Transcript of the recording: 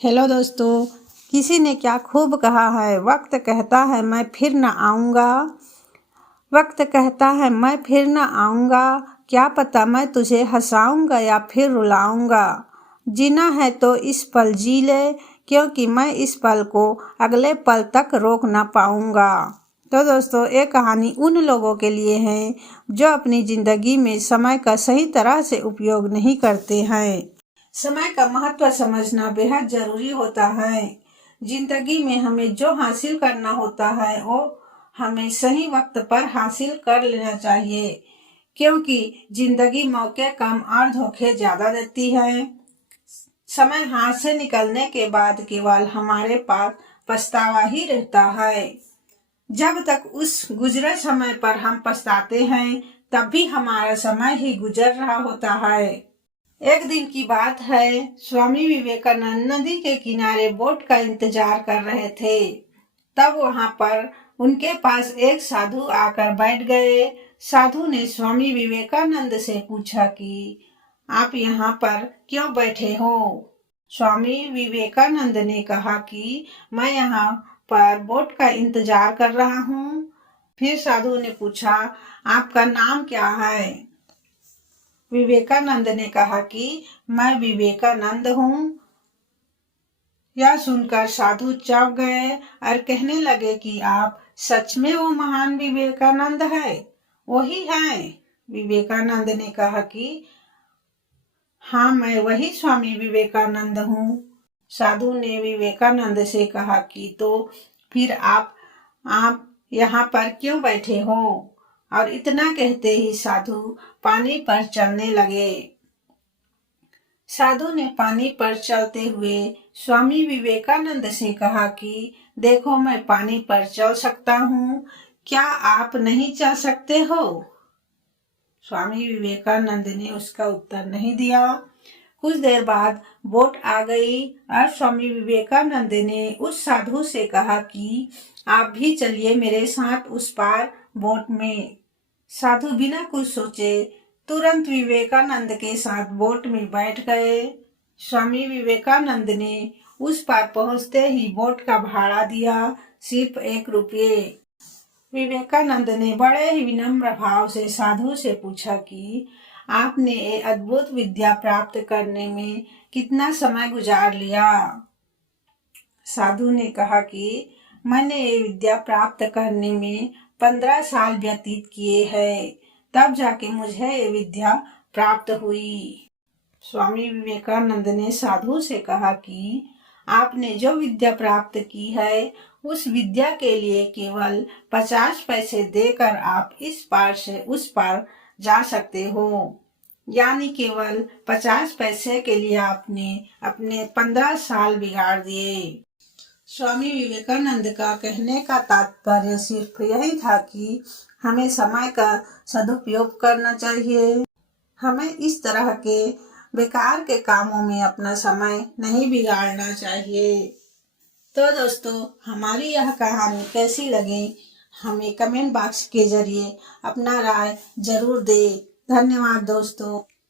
Hello दोस्तों, किसी ने क्या खूब कहा है, वक्त कहता है मैं फिर न आऊँगा। वक्त कहता है मैं फिर न आऊँगा, क्या पता मैं तुझे हंसाऊँगा या फिर रुलाऊँगा। जीना है तो इस पल जी ले, क्योंकि मैं इस पल को अगले पल तक रोक ना पाऊँगा। तो दोस्तों, ये कहानी उन लोगों के लिए है जो अपनी ज़िंदगी में समय का सही तरह से उपयोग नहीं करते हैं। समय का महत्व समझना बेहद जरूरी होता है। जिंदगी में हमें जो हासिल करना होता है वो हमें सही वक्त पर हासिल कर लेना चाहिए, क्योंकि जिंदगी मौके कम और धोखे ज्यादा देती है। समय हाथ से निकलने के बाद केवल हमारे पास पछतावा ही रहता है। जब तक उस गुजरे समय पर हम पछताते हैं, तब भी हमारा समय ही गुजर रहा होता है। एक दिन की बात है, स्वामी विवेकानंद नदी के किनारे बोट का इंतजार कर रहे थे। तब वहां पर उनके पास एक साधु आकर बैठ गए। साधु ने स्वामी विवेकानंद से पूछा कि आप यहाँ पर क्यों बैठे हो। स्वामी विवेकानंद ने कहा कि मैं यहाँ पर बोट का इंतजार कर रहा हूँ। फिर साधु ने पूछा, आपका नाम क्या है। विवेकानंद ने कहा कि मैं विवेकानंद हूँ। यह सुनकर साधु चौंक गए और कहने लगे कि आप सच में वो महान विवेकानंद है। वही है। विवेकानंद ने कहा कि हाँ, मैं वही स्वामी विवेकानंद हूँ। साधु ने विवेकानंद से कहा कि तो फिर आप यहाँ पर क्यों बैठे हो। और इतना कहते ही साधु पानी पर चलने लगे। साधु ने पानी पर चलते हुए स्वामी विवेकानंद से कहा कि देखो, मैं पानी पर चल सकता हूँ, क्या आप नहीं चल सकते हो। स्वामी विवेकानंद ने उसका उत्तर नहीं दिया। कुछ देर बाद बोट आ गई और स्वामी विवेकानंद ने उस साधु से कहा कि आप भी चलिए मेरे साथ उस पार बोट में। साधु बिना कुछ सोचे तुरंत विवेकानंद के साथ बोट में बैठ गए। स्वामी विवेकानंद ने उस पार पहुंचते ही बोट का भाड़ा दिया, सिर्फ 1 रुपये। विवेकानंद ने बड़े ही विनम्र भाव से साधु से पूछा कि आपने ये अद्भुत विद्या प्राप्त करने में कितना समय गुजार लिया। साधु ने कहा कि मैंने ये विद्या प्राप्त करने में 15 साल व्यतीत किए हैं, तब जाके मुझे ये विद्या प्राप्त हुई। स्वामी विवेकानंद ने साधु से कहा कि आपने जो विद्या प्राप्त की है, उस विद्या के लिए केवल 50 पैसे देकर आप इस पार से उस पार जा सकते हो। यानी केवल 50 पैसे के लिए आपने अपने 15 साल बिगाड़ दिए। स्वामी विवेकानंद का कहने का तात्पर्य सिर्फ यही था कि हमें समय का सदुपयोग करना चाहिए। हमें इस तरह के बेकार के कामों में अपना समय नहीं बिगाड़ना चाहिए। तो दोस्तों, हमारी यह कहानी कैसी लगी, हमें कमेंट बॉक्स के जरिए अपना राय जरूर दें। धन्यवाद दोस्तों।